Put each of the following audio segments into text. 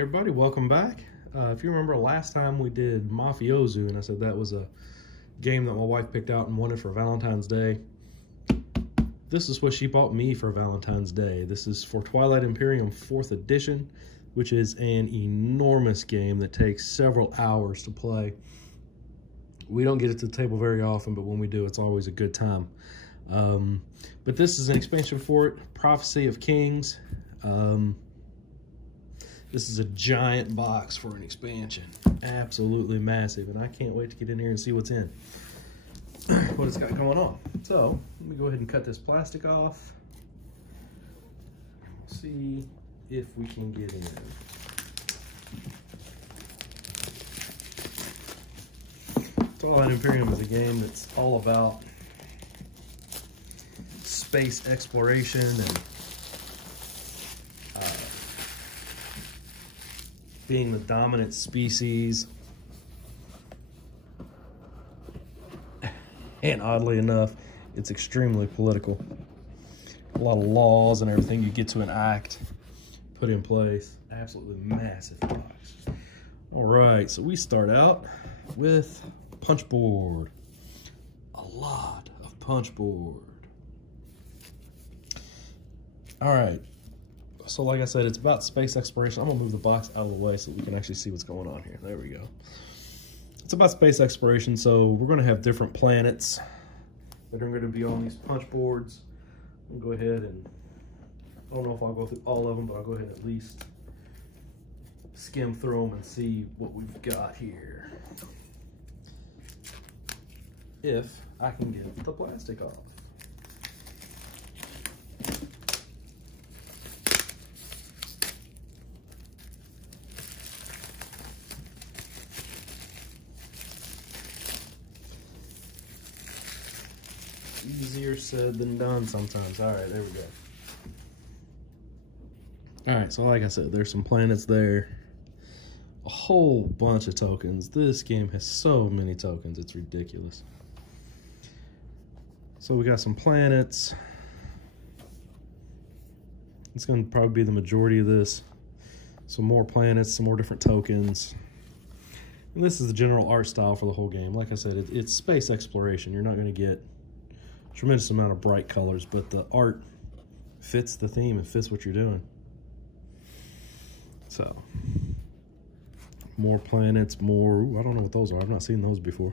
everybody, welcome back. If you remember last time we did Mafioso, and I said that was a game that my wife picked out and wanted for Valentine's Day. This is what she bought me for Valentine's Day. This is for Twilight Imperium 4th edition, which is an enormous game that takes several hours to play. We don't get it to the table very often, but when we do, it's always a good time. But this is an expansion for it, Prophecy of Kings. This is a giant box for an expansion. Absolutely massive, and I can't wait to get in here and see what's in. What it's got going on. So, let me go ahead and cut this plastic off. See if we can get in. Twilight Imperium is a game that's all about space exploration and being the dominant species. And oddly enough, it's extremely political. A lot of laws and everything you get to enact, put in place. Absolutely massive box. All right, so we start out with punch board. A lot of punch board. All right, so like I said, it's about space exploration. I'm gonna move the box out of the way so we can actually see what's going on here. There we go. It's about space exploration, so we're gonna have different planets that are gonna be on these punch boards. I'll go ahead and, I don't know if I'll go through all of them, but I'll go ahead and at least skim through them and see what we've got here. If I can get the plastic off. Easier said than done sometimes. All right, there we go. All right, so like I said, there's some planets there. A whole bunch of tokens. This game has so many tokens, it's ridiculous. So we got some planets. It's going to probably be the majority of this. Some more planets, some more different tokens. And this is the general art style for the whole game. Like I said, it's space exploration. You're not going to get tremendous amount of bright colors, but the art fits the theme and fits what you're doing. So, more planets, more, ooh, I don't know what those are. I've not seen those before.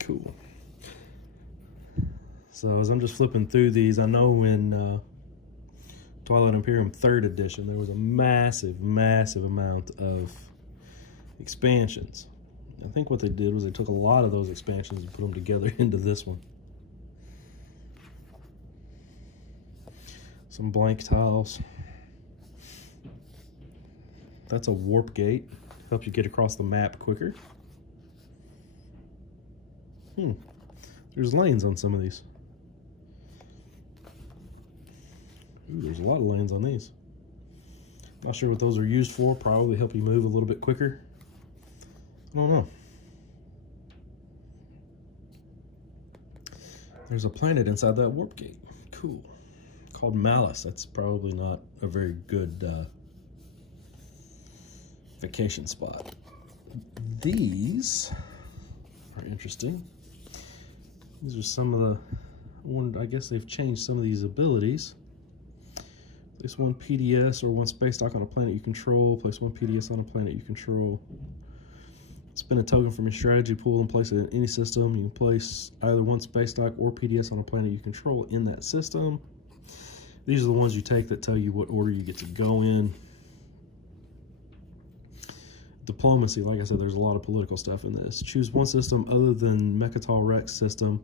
Cool. So as I'm just flipping through these, I know in Twilight Imperium 3rd edition, there was a massive, massive amount of expansions. I think what they did was they took a lot of those expansions and put them together into this one. Some blank tiles. That's a warp gate. Helps you get across the map quicker. There's lanes on some of these. Ooh, there's a lot of lanes on these. Not sure what those are used for. Probably help you move a little bit quicker. I don't know. There's a planet inside that warp gate. Cool. Called Malice. That's probably not a very good vacation spot. These are interesting. These are some of the, I guess they've changed some of these abilities. Place one PDS or one space dock on a planet you control. Place one PDS on a planet you control. Spend a token from your strategy pool and place it in any system. You can place either one space dock or PDS on a planet you control in that system. These are the ones you take that tell you what order you get to go in. Diplomacy, like I said, there's a lot of political stuff in this. Choose one system other than Mechatol Rex system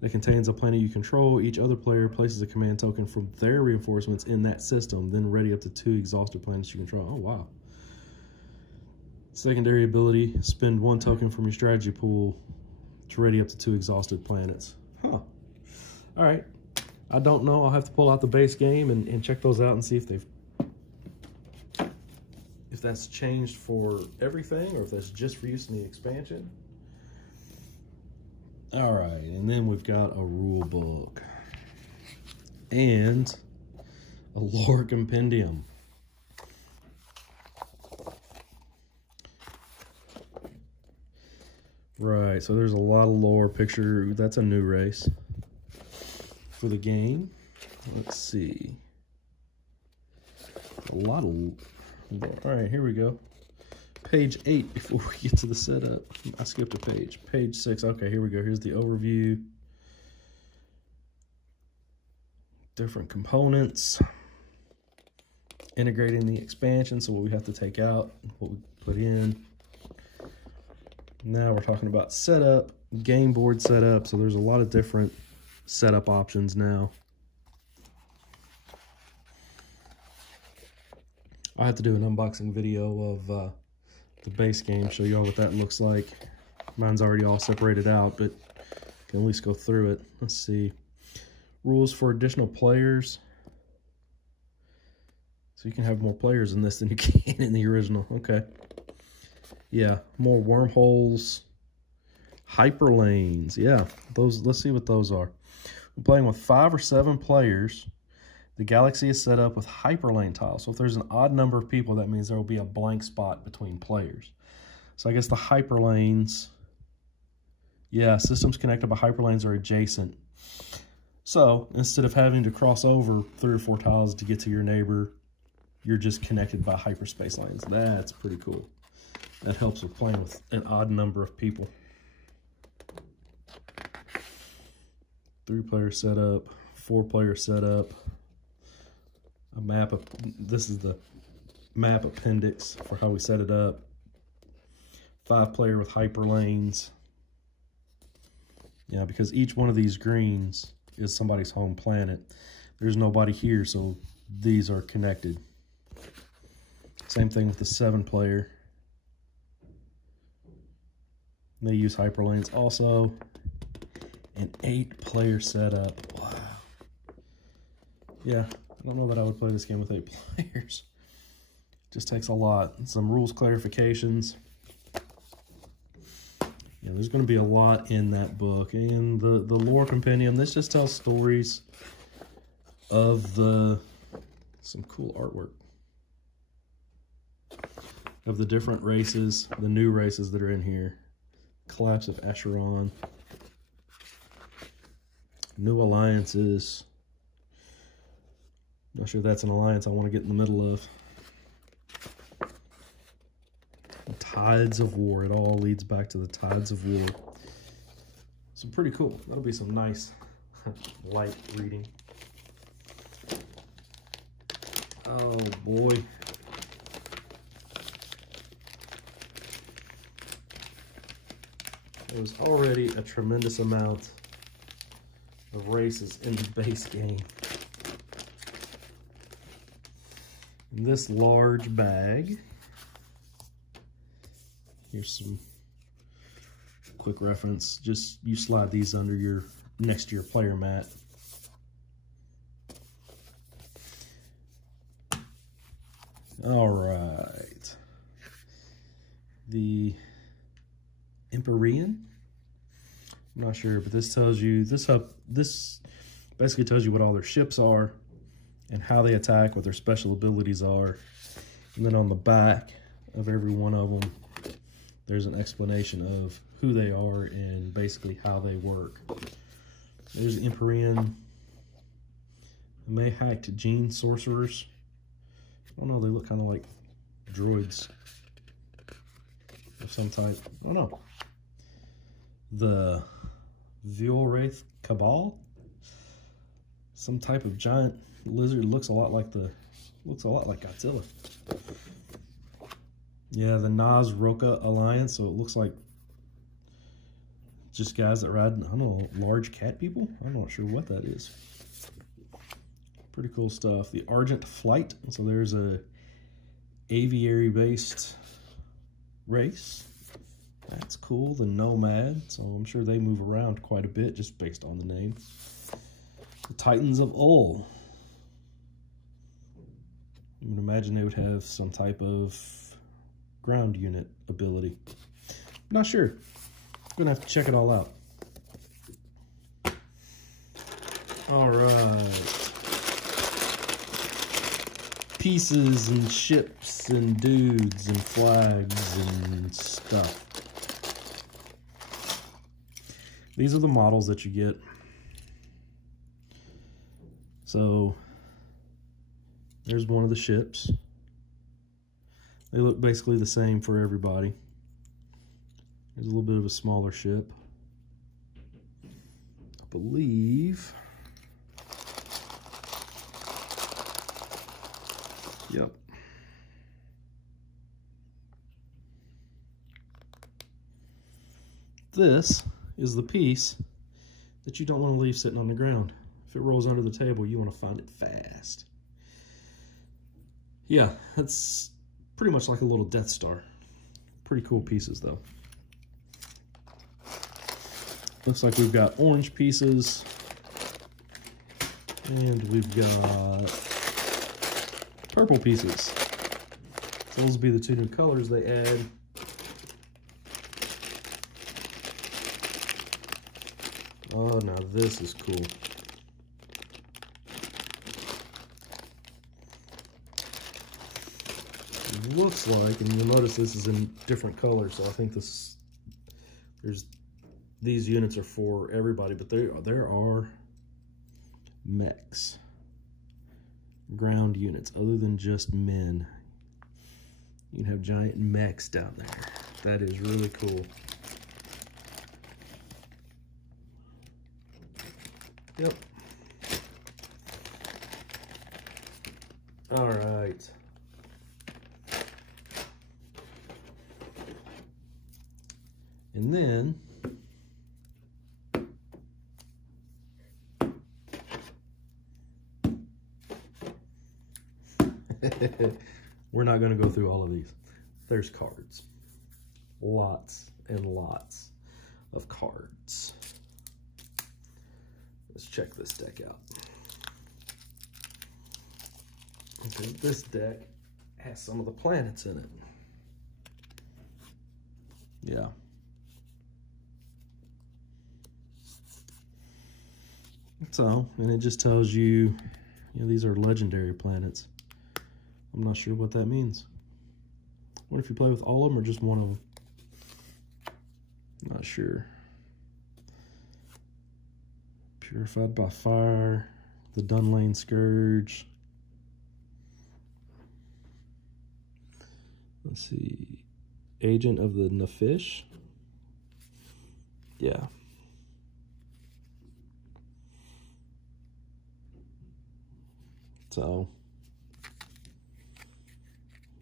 that contains a planet you control. Each other player places a command token from their reinforcements in that system, then ready up to 2 exhausted planets you control. Oh, wow. Secondary ability, spend 1 token from your strategy pool to ready up to 2 exhausted planets. Huh. All right. I don't know. I'll have to pull out the base game and check those out and see if that's changed for everything or if that's just for use in the expansion. All right, and then we've got a rule book and a lore compendium. Right, so there's a lot of lore picture. That's a new race for the game. Let's see. A lot of lore. All right, here we go. Page 8 before we get to the setup. I skipped a page. Page 6. Okay, here we go. Here's the overview. Different components. Integrating the expansion, so what we have to take out, what we put in. Now we're talking about setup, game board setup. So there's a lot of different setup options now. I have to do an unboxing video of the base game, show you all what that looks like. Mine's already all separated out, but can at least go through it. Let's see. Rules for additional players. So you can have more players in this than you can in the original. Okay. Yeah, more wormholes. Hyperlanes. Yeah, those. Let's see what those are. We're playing with 5 or 7 players. The galaxy is set up with hyperlane tiles. So if there's an odd number of people, that means there will be a blank spot between players. So I guess the hyperlanes, yeah, systems connected by hyperlanes are adjacent. So instead of having to cross over 3 or 4 tiles to get to your neighbor, you're just connected by hyperspace lanes. That's pretty cool. That helps with playing with an odd number of people. 3-player setup, 4-player setup. A map of, this is the map appendix for how we set it up. 5-player with hyperlanes. Yeah, because each one of these greens is somebody's home planet. There's nobody here, so these are connected. Same thing with the 7-player. They use hyperlanes also. An 8-player setup. Wow. Yeah. I don't know that I would play this game with 8 players. Just takes a lot. Some rules clarifications. Yeah, there's going to be a lot in that book. And the lore compendium, this just tells stories of some cool artwork. Of the different races, the new races that are in here. Collapse of Acheron. New alliances. Not sure if that's an alliance I want to get in the middle of. Tides of War. It all leads back to the Tides of War. So pretty cool. That'll be some nice light reading. Oh boy. There's already a tremendous amount of races in the base game. In this large bag, here's some quick reference. Just you slide these under your next to your player mat. All right, the Empyrean. I'm not sure, but this tells you this basically tells you what all their ships are and how they attack, what their special abilities are. And then on the back of every one of them, there's an explanation of who they are and basically how they work. There's Empyrean, Mayhacked Gene Sorcerers. I don't know, they look kind of like droids of some type. I don't know. The Violwraith Cabal, some type of giant lizard. Looks a lot like Godzilla. Yeah, the Naz-Roka Alliance. So it looks like just guys that ride, I don't know, large cat people. I'm not sure what that is. Pretty cool stuff. The Argent Flight. So there's a aviary-based race. That's cool. The Nomad. So I'm sure they move around quite a bit just based on the name. The Titans of Ul. You would imagine they would have some type of ground unit ability. Not sure. Gonna have to check it all out. All right. Pieces and ships and dudes and flags and stuff. these are the models that you get. So there's one of the ships. They look basically the same for everybody. There's a little bit of a smaller ship, I believe. Yep. This is the piece that you don't want to leave sitting on the ground. If it rolls under the table, you want to find it fast. Yeah, that's pretty much like a little Death Star. Pretty cool pieces, though. Looks like we've got orange pieces. And we've got purple pieces. So those will be the two new colors they add. Oh, now this is cool. It looks like, and you'll notice this is in different colors, so I think these units are for everybody, but there are mechs, ground units, other than just men. You can have giant mechs down there. That is really cool. Yep. All right. And then we're not going to go through all of these. There's cards. Lots and lots of cards. Let's check this deck out. Okay, this deck has some of the planets in it. Yeah. So, and it just tells you, these are legendary planets. I'm not sure what that means. What if you play with all of them or just one of them? Not sure. Purified by Fire, the Dunlane Scourge. Let's see. Agent of the Nefesh. Yeah. So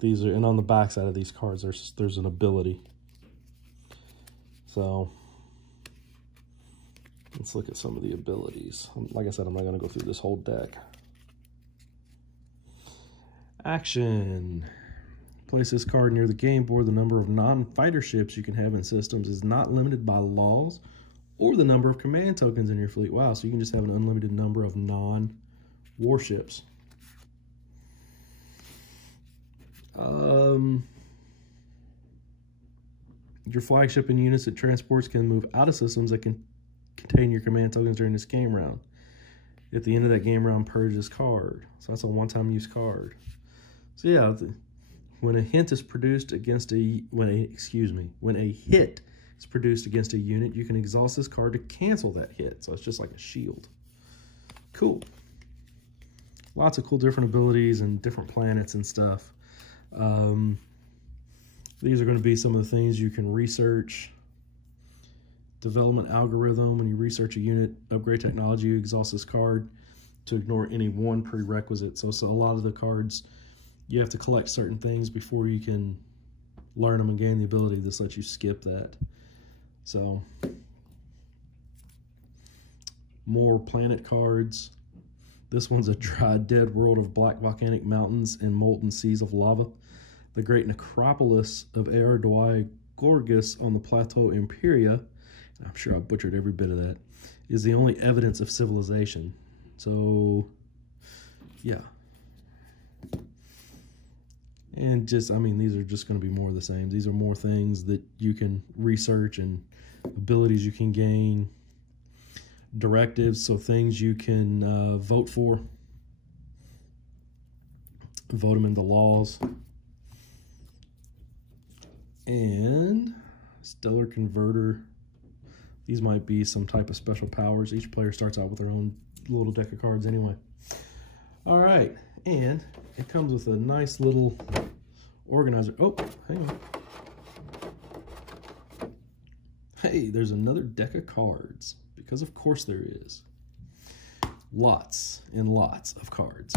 these are, and on the back side of these cards, there's an ability. So let's look at some of the abilities. Like I said, I'm not going to go through this whole deck. Action. Place this card near the game board. The number of non-fighter ships you can have in systems is not limited by laws or the number of command tokens in your fleet. Wow, so you can just have an unlimited number of non-warships. Your flagship and units it transports can move out of systems that can contain your command tokens during this game round. At the end of that game round, purge this card. So that's a one-time use card. So yeah, when a hit is produced against when a hit is produced against a unit, you can exhaust this card to cancel that hit. So it's just like a shield. Cool. Lots of cool different abilities and different planets and stuff. These are going to be some of the things you can research. Development algorithm. When you research a unit, upgrade technology, you exhaust this card to ignore any one prerequisite. So a lot of the cards, you have to collect certain things before you can learn them and gain the ability. This lets you skip that. So more planet cards. This one's a dry, dead world of black volcanic mountains and molten seas of lava. The great necropolis of Erdoi Gorgas on the plateau Imperia, and I'm sure I butchered every bit of that, is the only evidence of civilization. So, yeah. And just, I mean, these are just going to be more of the same. These are more things that you can research and abilities you can gain. Directives, so things you can vote for. Vote them into laws. And Stellar Converter These might be some type of special powers. Each player starts out with their own little deck of cards anyway. All right, and it comes with a nice little organizer. Oh, hang on. Hey, there's another deck of cards, because of course there is. Lots and lots of cards.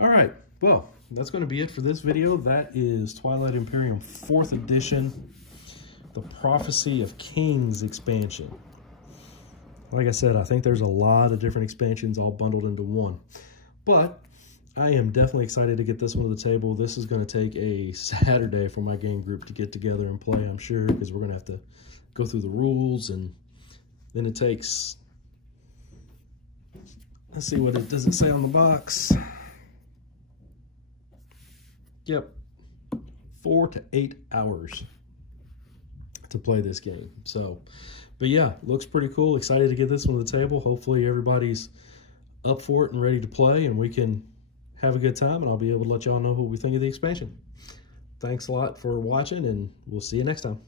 All right, well, that's going to be it for this video. That is Twilight Imperium 4th edition, the Prophecy of Kings expansion. Like I said, I think there's a lot of different expansions all bundled into one. But I am definitely excited to get this one to the table. This is going to take a Saturday for my game group to get together and play, I'm sure, because we're going to have to go through the rules, and then it takes, let's see what it does it say on the box. Yep, 4 to 8 hours to play this game. So, but yeah, looks pretty cool. Excited to get this one to the table. Hopefully everybody's up for it and ready to play, and we can have a good time, and I'll be able to let y'all know what we think of the expansion. Thanks a lot for watching, and we'll see you next time.